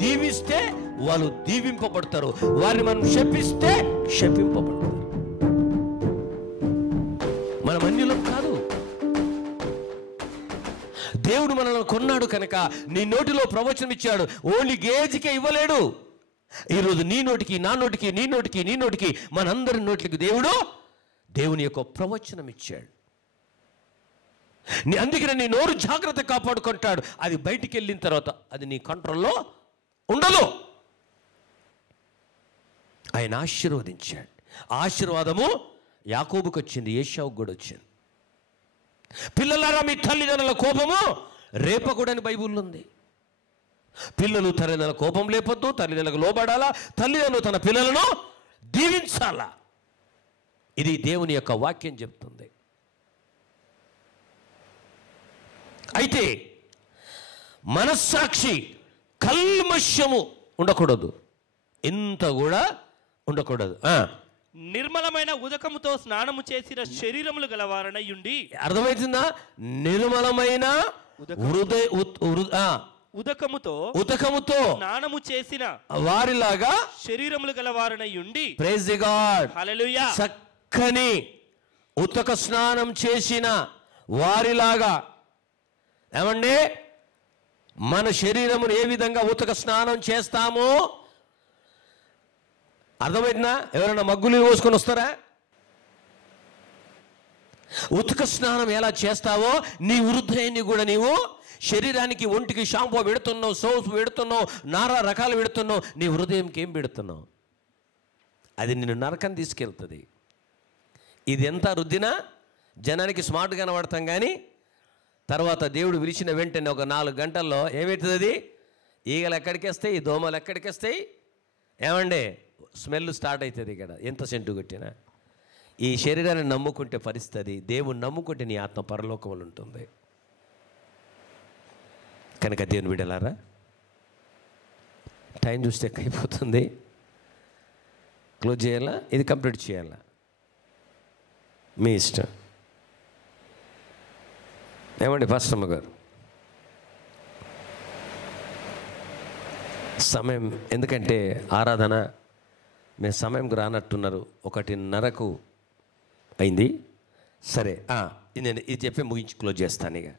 దీవిస్తే వాళ్ళు దీవింపబడతారు, వారిని మనం శపిస్తే శపింపబడతారు. మనం అన్యులం కాదు. దేవుడు మనల్ని కొన్నాడు కనుక నీ నోటిలో ప్రవచనం ఇచ్చాడు. ఓన్లీ గేజ్కే ఇవ్వలేడు. ఈరోజు నీ నోటికి, నా నోటికి, నీ నోటికి, నీ నోటికి, మనందరి నోటికి దేవుడు దేవుని యొక్క ప్రవచనం ఇచ్చాడు. అందుకనే నీ నోరు జాగ్రత్త కాపాడుకుంటాడు. అది బయటికి వెళ్ళిన తర్వాత అది నీ కంట్రోల్లో ఉండదు. ఆయన ఆశీర్వదించాడు. ఆశీర్వాదము యాకోబుకి వచ్చింది, ఏశావుకు కూడా వచ్చింది. పిల్లలారా, మీ తల్లిదండ్రుల కోపము రేపకూడని బైబిల్లో ఉంది. పిల్లలు తల్లిదండ్రుల కోపం లేపొద్దు, తల్లిదండ్రులకు లోబడాలా, తల్లిదండ్రులు తన పిల్లలను దీవించాలా. ఇది దేవుని యొక్క వాక్యం చెప్తుంది. అయితే మనస్సాక్షి కల్మషము ఉండకూడదు, ఇంత కూడా ఉండకూడదు. నిర్మలమైన ఉదకముతో స్నానము చేసిన శరీరములు గలవారనై ఉండి. అర్థమవుతుందా? నిర్మలమైన ఉదకముతో స్నానము చేసిన వారిలాగా శరీరములు గలవారనై ఉండి. Praise the God. హల్లెలూయా. చక్కని ఉతక స్నానం చేసిన వారిలాగా. ఏమండి, మన శరీరమును ఏ విధంగా ఉతక స్నానం చేస్తామో అర్థమైందా? ఎవరైనా మగ్గులు పోసుకొని వస్తారా? ఉతక స్నానం ఎలా చేస్తావో నీ హృదయాన్ని కూడా నీవు శరీరానికి, ఒంటికి షాంపూ పెడుతున్నావు, సోప్ పెడుతున్నావు, నానా రకాలు పెడుతున్నావు, నీ హృదయంకి ఏం పెడుతున్నావు? అది నిన్ను నరకం తీసుకెళ్తుంది. ఇది ఎంత రుద్దినా జనానికి స్మార్ట్గా కనబడతాం, కానీ తర్వాత దేవుడు విలిచిన వెంటనే ఒక 4 గంటల్లో ఏమవుతుంది? అది ఈగలు ఎక్కడికి వస్తాయి, దోమలు ఎక్కడికి వస్తాయి, ఏమండి స్మెల్ స్టార్ట్ అవుతుంది. ఇక్కడ ఎంత సెంటు కొట్టినా ఈ శరీరాన్ని నమ్ముకుంటే పరిస్థితి, దేవుని నమ్ముకుంటే నీ ఆత్మ పరలోకములు ఉంటుంది. కనుక దేవుని బిడ్డలారా, టైం చూస్తే అయిపోతుంది. క్లోజ్ చేయాలా, ఇది కంప్లీట్ చేయాలా, మీ ఇష్టం. ఏమండి పాస్టమ్మ గారు, సమయం ఎందుకంటే ఆరాధన మేము సమయంకి రానట్టున్నారు, 1:30 అయింది. సరే, నేను ఇది చెప్పి ముగించి క్లోజ్ చేస్తాను. ఇక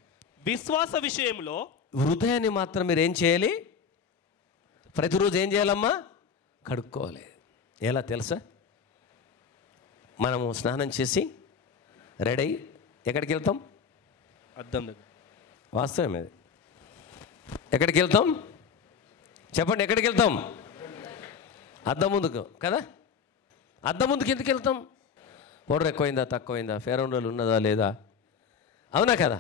విశ్వాస విషయంలో హృదయాన్ని మాత్రం మీరు ఏం చేయాలి? ప్రతిరోజు ఏం చేయాలమ్మా? కడుక్కోవాలి. ఎలా తెలుసా? మనము స్నానం చేసి రెడీ అయ్యి ఎక్కడికి వెళ్తాం? అద్దం దగ్గర. వాస్తవం అది. ఎక్కడికి వెళ్తాం చెప్పండి? ఎక్కడికి వెళ్తాం? అద్దం ముందుకు కదా. అద్దం ముందుకు ఎందుకు వెళ్తాం? పౌడర్ ఎక్కువైందా, తక్కువైందా, ఫేర్ అండ్ లవ్లీ ఉన్నదా లేదా, అవునా కదా?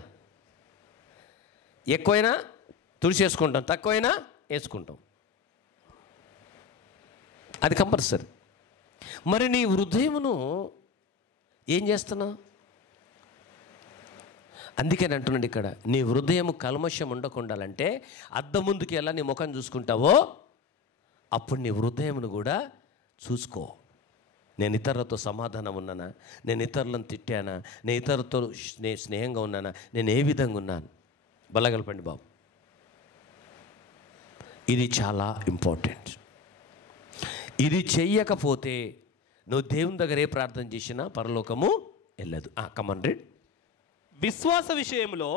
ఎక్కువైనా తుడిచేసుకుంటాం, తక్కువైనా వేసుకుంటాం, అది కంపల్సరీ. మరి నీ హృదయమును ఏం చేస్తున్నావు? అందుకని అంటున్నాడు ఇక్కడ, నీ హృదయం కల్మషం ఉండకుండాలంటే అద్దం ముందుకు ఎలా నీ ముఖం చూసుకుంటావో అప్పుడు నీ హృదయమును కూడా చూసుకో. నేను ఇతరులతో సమాధానం ఉన్నానా, నేను ఇతరులను తిట్టానా, నేను ఇతరులతో స్నేహంగా ఉన్నానా, నేను ఏ విధంగా ఉన్నాను? బలగలపండి బాబు, ఇది చాలా ఇంపార్టెంట్. ఇది చెయ్యకపోతే నువ్వు దేవుని దగ్గర ఏ ప్రార్థన చేసినా పరలోకము వెళ్ళదు. కమాన్ రీడ్. విశ్వాస విషయంలో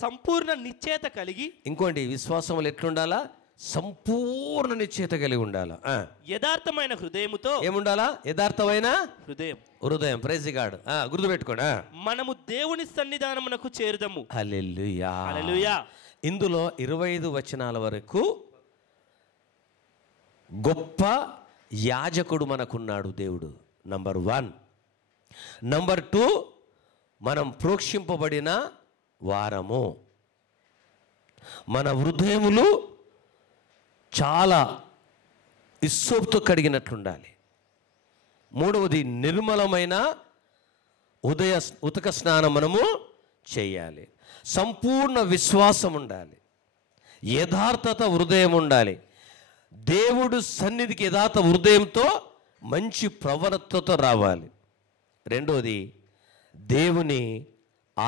సంపూర్ణ నిశ్చయత కలిగి. ఇంకోండి, విశ్వాసంలో ఎట్లుండాలా? సంపూర్ణ నిశ్చయత కలిగి ఉండాలా. యథార్థమైన హృదయముతో ఏముండాలా? యథార్థమైన హృదయం. Praise God. గుర్తుపెట్టుకోండి, మనము దేవుని సన్నిధానమునకు చేరుదము. హల్లెలూయా, హల్లెలూయా. ఇందులో 25 వచనాల వరకు గొప్ప యాజకుడు మనకున్నాడు దేవుడు. నంబర్ 1. నంబర్ 2, మనం ప్రోక్షింపబడిన వారము. మన హృదయములు చాలా ఇస్సోపుతో కడిగినట్లుండాలి. 3వది, నిర్మలమైన ఉతక స్నానం మనము చేయాలి. సంపూర్ణ విశ్వాసం ఉండాలి, యథార్థత హృదయం ఉండాలి. దేవుడు సన్నిధికి యథార్థ హృదయంతో మంచి ప్రవర్తనతో రావాలి. 2వది, దేవుని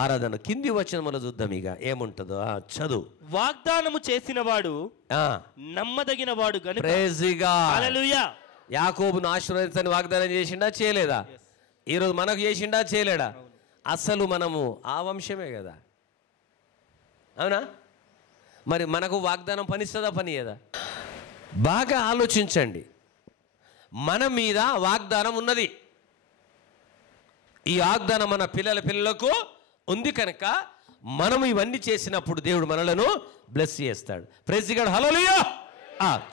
ఆరాధన. కింది వచనములు చూద్దాం ఇక ఏముంటుందో. చదువు. వాగ్దానము చేసిన వాడు ఆ, నమ్మదగిన వాడు గనుక. Praise God. హల్లెలూయా. యాకోబును ఆశీర్వదించని వాగ్దానం చేసిండా చేయలేదా? ఈరోజు మనకు చేసిండా చేయలేడా? అసలు మనము ఆ వంశమే కదా, అవునా? మరి మనకు వాగ్దానం పనిస్తుందా పనియదా? బాగా ఆలోచించండి. మన మీద వాగ్దానం ఉన్నది. ఈ వాగ్దానం మన పిల్లలకు ఉంది కనుక మనము ఇవన్నీ చేసినప్పుడు దేవుడు మనలను బ్లెస్ చేస్తాడు. Praise God. హల్లెలూయా.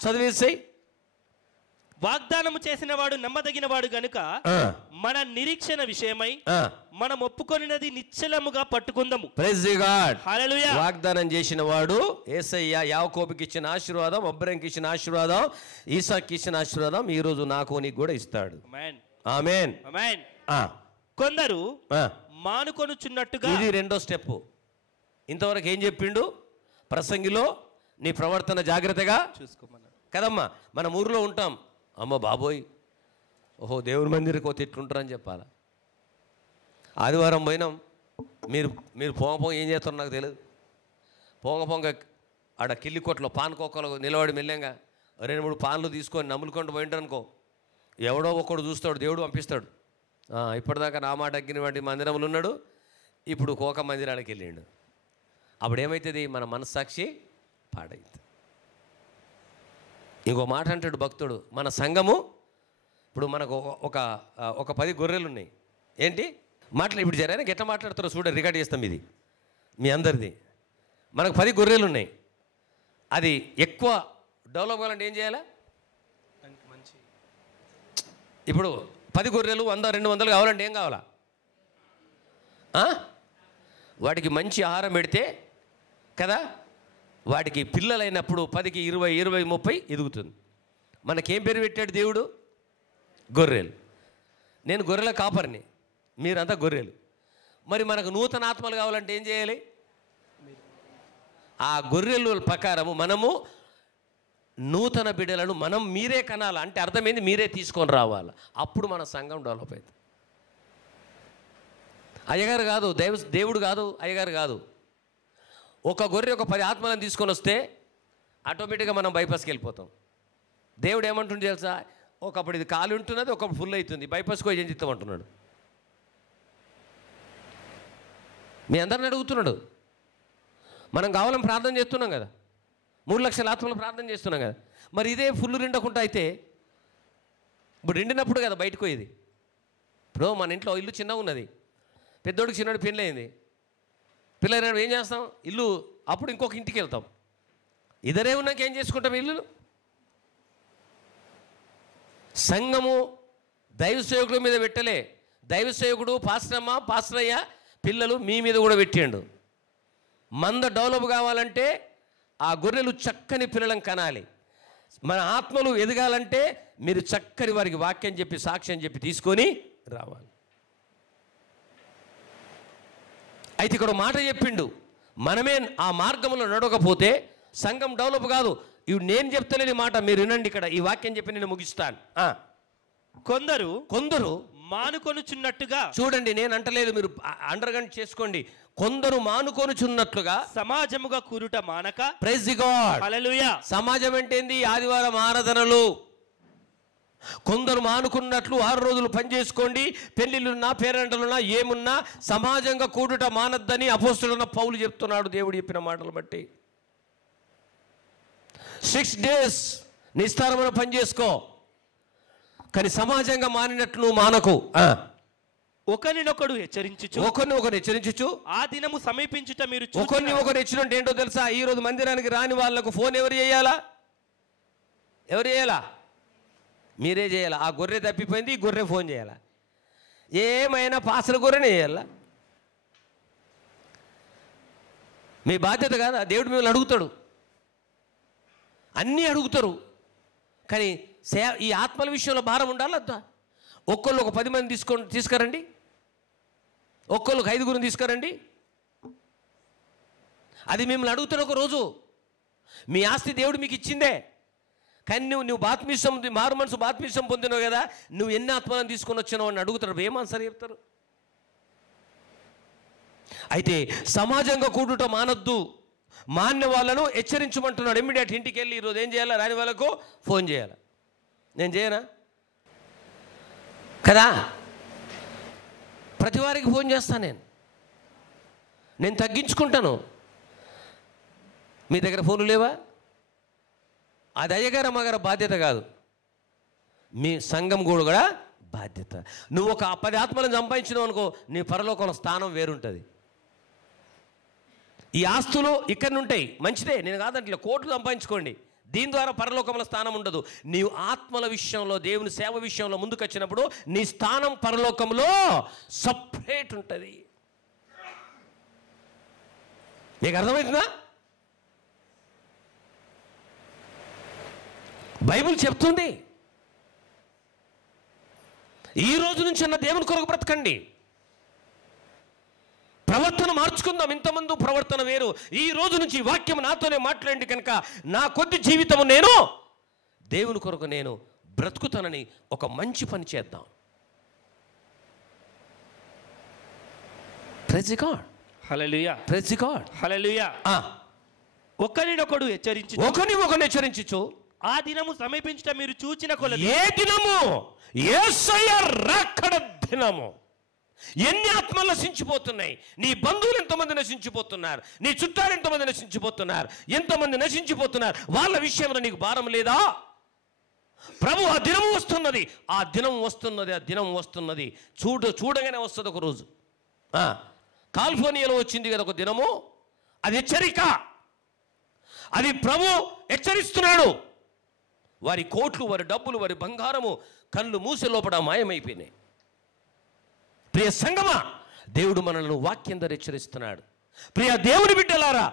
చదివేసాయి. వాగ్దానము చేసిన వాడు నమ్మదగిన వాడు గనుక మన నిరీక్షణ విషయమై మనం ఒప్పుకొనినది నిశ్చలముగా పట్టుకుందాము. Praise God. హల్లెలూయా. వాగ్దానం చేసిన వాడు యేసయ్య యాకోబుకి ఇచ్చిన ఆశీర్వాదం, అబ్రహాంకి ఇచ్చిన ఆశీర్వాదం, ఈసాకి ఇచ్చిన ఆశీర్వాదం ఈ రోజు నాకు నీకు కూడా ఇస్తాడు. ఆమేన్. ఆమేన్. కొందరు మానుకొనుచున్నట్టుగా. ఇది రెండో స్టెప్. ఇంతవరకు ఏం చెప్పిండు? ప్రసంగిలో నీ ప్రవర్తన జాగ్రత్తగా చూసుకోమన్నాడు కదమ్మా. మనం ఊర్లో ఉంటాం, అమ్మ బాబోయ్ ఓహో దేవుని మందిరికి పోతే ఎట్లుంటారని చెప్పాలా. ఆదివారం పోయినాం, మీరు పొంగ ఏం చేస్తారో నాకు తెలియదు. పొంగ ఆడ కిల్లి కొట్లో పాన్ కోకలు నిలబడి మెల్లంగా 2-3 పాన్లు తీసుకొని నమ్ములుకుంటూ పోయింటారు అనుకో, ఎవడో ఒకడు చూస్తాడు, దేవుడు పంపిస్తాడు. ఇప్పటిదాకా నా మాట అగ్గిన వాటి మందిరంలో ఉన్నాడు, ఇప్పుడు కోక మందిరానికి వెళ్ళిండు. అప్పుడు ఏమవుతుంది? మన మనస్సాక్షి పాడైతుంది. ఇంకో మాట అంటాడు భక్తుడు, మన సంఘము ఇప్పుడు మనకు ఒక 10 గొర్రెలు ఉన్నాయి. ఏంటి ఇప్పుడు జరైనా ఎట్లా మాట్లాడతారో చూడ, రికార్డ్ చేస్తాం ఇది మీ అందరిది. మనకు 10 గొర్రెలు ఉన్నాయి. అది ఎక్కువ డెవలప్ కావాలంటే ఏం చేయాలా? ఇప్పుడు 10 గొర్రెలు 100-200 కావాలంటే ఏం కావాలా? వాటికి మంచి ఆహారం పెడితే కదా వాటికి పిల్లలైనప్పుడు 10కి 20-30 ఎదుగుతుంది. మనకేం పేరు పెట్టాడు దేవుడు? గొర్రెలు. నేను గొర్రెల కాపరిని, మీరంతా గొర్రెలు. మరి మనకు నూతన ఆత్మలు కావాలంటే ఏం చేయాలి? ఆ గొర్రెల ప్రకారము మనము నూతన బిడ్డలను మీరే కనాలి. అంటే అర్థమైంది, మీరే తీసుకొని రావాలి. అప్పుడు మన సంఘం డెవలప్ అవుతుంది. అయ్యగారు కాదు, దేవుడు కాదు, అయ్యగారు కాదు. ఒక గొర్రె ఒక 10 ఆత్మలను తీసుకొని వస్తే ఆటోమేటిక్గా మనం బైపాస్కి వెళ్ళిపోతాం. దేవుడు ఏమంటుంది తెలుసా? ఒకప్పుడు ఇది ఖాళీ ఉంటున్నది, ఒకప్పుడు ఫుల్ అవుతుంది, బైపాస్కి ఏం చెప్తాం అంటున్నాడు. మీ అందరిని అడుగుతున్నాడు. మనం కావాలని ప్రార్థన చేస్తున్నాం కదా, 3 లక్షల ఆత్మలు ప్రార్థన చేస్తున్నాం కదా. మరి ఇదే ఫుల్ నిండకుండా అయితే ఇప్పుడు నిండినప్పుడు కదా బయటకు పోయేది. ఇప్పుడు మన ఇంట్లో ఇల్లు చిన్నగా ఉన్నది, పెద్దోడికి చిన్నోడి పెళ్ళి అయింది, పిల్లలు ఏం చేస్తాం? ఇల్లు అప్పుడు ఇంకొక ఇంటికి వెళ్తాం. ఇద్దరే ఉన్నాక ఏం చేసుకుంటాం? ఇల్లు. సంఘము దైవ సేవకుల మీద పెట్టలే, దైవ సేవకుడు పాస్టమ్మ పాస్టరయ్య పిల్లలు మీ మీద కూడా పెట్టిండు. మంద డెవలప్ కావాలంటే ఆ గొర్రెలు చక్కని పిల్లలను కనాలి. మన ఆత్మలు ఎదగాలంటే మీరు చక్కని వారికి వాక్యం చెప్పి సాక్ష్యం చెప్పి తీసుకొని రావాలి. అయితే ఇక్కడ మాట చెప్పిండు, మనమే ఆ మార్గంలో నడవకపోతే సంఘం డెవలప్ కాదు. ఇవి నేను చెప్తలేని మాట మీరు వినండి. ఇక్కడ ఈ వాక్యం చెప్పి నేను ముగిస్తాను. కొందరు మానుకొనుచున్నట్టుగా. చూడండి, నేను అంటలేదు, మీరు అండర్గ్రౌండ్ చేసుకోండి. కొందరు మానుకొనుచున్నట్లుగా సమాజముగా కూరుట మానక. Praise God. హల్లెలూయా. సమాజం అంటే ఏంది? ఆదివారం ఆరాధనలు. కొందరు మానుకున్నట్లు 6 రోజులు పని చేసుకోండి, పెళ్లిళ్ళున్నా పేరెంటలున్నా ఏమున్నా సమాజంగా కూడుట మానద్దని అపోస్తలున్న పౌలు చెప్తున్నాడు. దేవుడు చెప్పిన మాటలు బట్టి 6 days నిస్తారమైన పని చేసుకో, కానీ సమాజంగా మానినట్లు నువ్వు మానకు. ఒకరినొకడు హెచ్చరించుచు ఆ దినము సమీపించుట మీరు ఒకరు హెచ్చరింటే ఏంటో తెలుసా? ఈరోజు మందిరానికి రాని వాళ్ళకు ఫోన్ ఎవరు చేయాలా? మీరే చేయాలా. ఆ గొర్రె తప్పిపోయింది, ఈ గొర్రె ఫోన్ చేయాలా? ఏమైనా పాసల గొర్రెనే చేయాలా? మీ బాధ్యత కాదా? దేవుడు మిమ్మల్ని అడుగుతాడు, అన్నీ అడుగుతారు. కానీ ఈ ఆత్మల విషయంలో భారం ఉండాలద్దా? ఒక్కళ్ళు ఒక 10 మంది తీసుకురండి, ఒక్కళ్ళు 5 తీసుకురండి. అది మిమ్మల్ని అడుగుతాడు ఒక రోజు. మీ ఆస్తి దేవుడు మీకు ఇచ్చిందే, కానీ నువ్వు బాప్తిసం మారు మనసు బాప్తిసం పొందినావు కదా, నువ్వు ఎన్ని ఆత్మలను తీసుకొని వచ్చినావు అని అడుగుతారు. ఏం ఆన్సర్ చెప్తారు? అయితే సమాజంగా కూడుట మానొద్దు, మాన్య వాళ్ళను హెచ్చరించమంటున్నాడు. ఇమ్మీడియట్ ఇంటికి వెళ్ళి ఈరోజు ఏం చేయాలా, రాని వాళ్ళకు ఫోన్ చేయాలి. నేను చేయనా కదా? ప్రతి వారికి ఫోన్ చేస్తాను. నేను తగ్గించుకుంటాను. మీ దగ్గర ఫోన్లు లేవా? అది అయ్యగారు అమ్మగారు బాధ్యత కాదు, మీ సంఘం కూడా బాధ్యత. నువ్వు ఒక 10 ఆత్మలను సంపాదించినావు అనుకో, నీ పరలోకంలో స్థానం వేరుంటుంది. ఈ ఆస్తులు ఇక్కడ ఉంటాయి, మంచిదే, నేను కాదంటే కోట్లు సంపాదించుకోండి, దీని ద్వారా పరలోకంలో స్థానం ఉండదు. నీవు ఆత్మల విషయంలో, దేవుని సేవ విషయంలో ముందుకు వచ్చినప్పుడు నీ స్థానం పరలోకంలో సపరేట్ ఉంటుంది. నీకు అర్థమవుతుందా? బైబిల్ చెప్తుంది. ఈ రోజు నుంచి అన్న దేవుని కొరకు బ్రతకండి, ప్రవర్తన మార్చుకుందాం. ఇంతమంది ప్రవర్తన వేరు. ఈ రోజు నుంచి వాక్యం నాతోనే మాట్లాడండి కనుక నా కొద్ది జీవితము నేను దేవుని కొరకు నేను బ్రతుకుతానని ఒక మంచి పని చేద్దాం. ప్రైజ్ గాడ్, హల్లెలూయా, ప్రైజ్ గాడ్, హల్లెలూయా. ఒకరినొకడు హెచ్చరించు, ఒకరిని హెచ్చరించు. ఆ దినము సమీపించట మీరు చూచిన కొలది. ఏ దినము? యేసయ్య రాకడ దినము. ఎన్ని ఆత్మలు నశించిపోతున్నాయి. నీ బంధువులు ఎంతమంది నశించిపోతున్నారు, నీ చుట్టాలు ఎంతమంది నశించిపోతున్నారు, ఎంతమంది నశించిపోతున్నారు. వాళ్ళ విషయంలో నీకు భారం లేదా? ప్రభు ఆ దినం వస్తున్నది, ఆ దినం వస్తున్నది, ఆ దినం వస్తున్నది. చూడగానే వస్తుంది ఒక రోజు. కాలిఫోర్నియాలో వచ్చింది కదా ఒక దినము, అది హెచ్చరిక. అది ప్రభు హెచ్చరిస్తున్నాడు. వారి కోట్లు, వారి డబ్బులు, వారి బంగారము కళ్ళు మూసి లోపల మాయమైపోయినాయి. ప్రియ సంగమా, దేవుడు మనల్ని వాక్యం ద్వారా హెచ్చరిస్తున్నాడు. ప్రియ దేవుని బిడ్డలారా,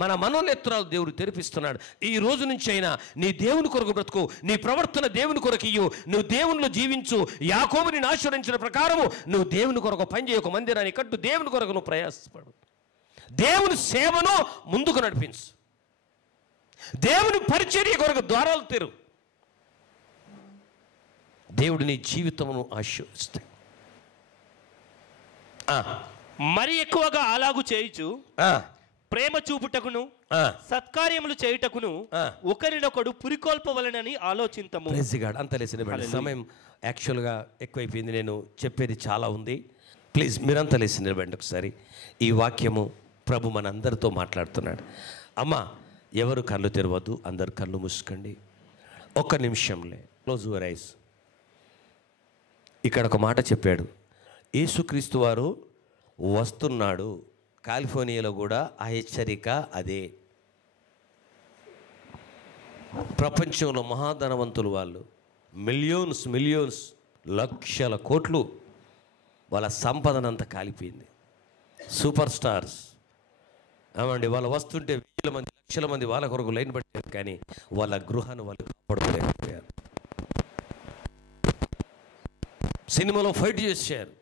మన మనోనేత్రాలు దేవుడు తెరిపిస్తున్నాడు. ఈ రోజు నుంచి అయినా నీ దేవుని కొరకు బ్రతుకు, నీ ప్రవర్తన దేవుని కొరకు ఇయ్యు, నువ్వు దేవునిలో జీవించు. యాకోబుని ఆశీర్వదించిన ప్రకారము నువ్వు దేవుని కొరకు పనిచేయ, ఒక మందిరాన్ని కట్టు, దేవుని కొరకు నువ్వు ప్రయాసపడు, దేవుని సేవను ముందుకు నడిపించు, దేవుని పరిచర్య కొరకు ద్వారాలు తెరు. దేవుడు నీ జీవితమును ఆశీర్వదిస్తాడు. మరి ఎక్కువగా అలాగు చేయుచు ప్రేమ చూపుటకును సత్కార్యములు చేయుటకును ఒకరినొకడు పురికొల్పవలనని ఆలోచింతము. అంత లేచిన సమయం యాక్చువల్గా ఎక్కువైపోయింది, నేను చెప్పేది చాలా ఉంది. ప్లీజ్ మీరంతా లేచి నిలబడండి ఒకసారి. ఈ వాక్యము ప్రభు మనందరితో మాట్లాడుతున్నాడు. అమ్మ, ఎవరు కళ్ళు తెరవద్దు, అందరు కళ్ళు మూసుకోండి. ఒక్క నిమిషంలే క్లోజ్ యువర్ ఐస్. ఇక్కడ ఒక మాట చెప్పాడు, యేసుక్రీస్తు వారు వస్తున్నాడు. కాలిఫోర్నియాలో కూడా ఆ హెచ్చరిక అదే. ప్రపంచంలో మహాధనవంతులు వాళ్ళు, మిలియన్స్ లక్షల కోట్లు, వాళ్ళ సంపదనంతా కాలిపోయింది. సూపర్ స్టార్స్ ఏమండి, వాళ్ళు వస్తుంటే వేల మంది, లక్షల మంది వాళ్ళ కొరకు లైన్ పట్టారు, కానీ వాళ్ళ గృహాన్ని వాళ్ళు కాపాడుకోలేకపోయారు. సినిమాలో ఫైట్ చేశారు,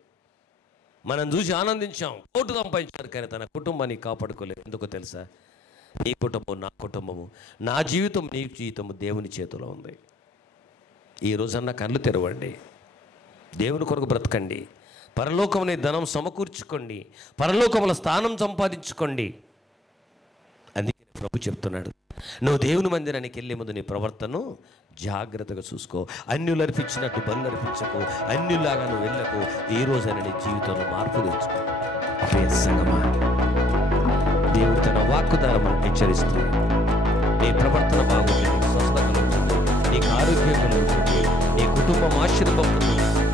మనం చూసి ఆనందించాం, కోట్లు సంపాదించారు, కానీ తన కుటుంబాన్ని కాపాడుకోలేదు. ఎందుకో తెలుసా? నీ కుటుంబం, నా కుటుంబము, నా జీవితం, నీ జీవితము దేవుని చేతిలో ఉంది. ఈ రోజన్నా కళ్ళు తెరవండి, దేవుని కొరకు బ్రతకండి, పరలోకమునే ధనం సమకూర్చుకోండి, పరలోకముల స్థానం సంపాదించుకోండి. అందుకే ప్రభు చెప్తున్నాడు, నువ్వు దేవుని మందిరానికి వెళ్ళే ముందు నీ ప్రవర్తనను జాగ్రత్తగా చూసుకో. అన్యులు అర్పించినట్టు బలు అర్పించకు, అన్యులాగా నువ్వు వెళ్ళకు. ఈ రోజైనా నీ జీవితంలో మార్పు తెచ్చుకో. సంగమా, దేవుడు తన వాక్కు ద్వారా మనం హెచ్చరిస్తుంది. నీ ప్రవర్తన బాగుంటుంది, నీకు స్వస్థత కలుగుతుంది, నీకు ఆరోగ్యం కలుగుతుంది, నీ కుటుంబం ఆశీర్వదించబడుతుంది.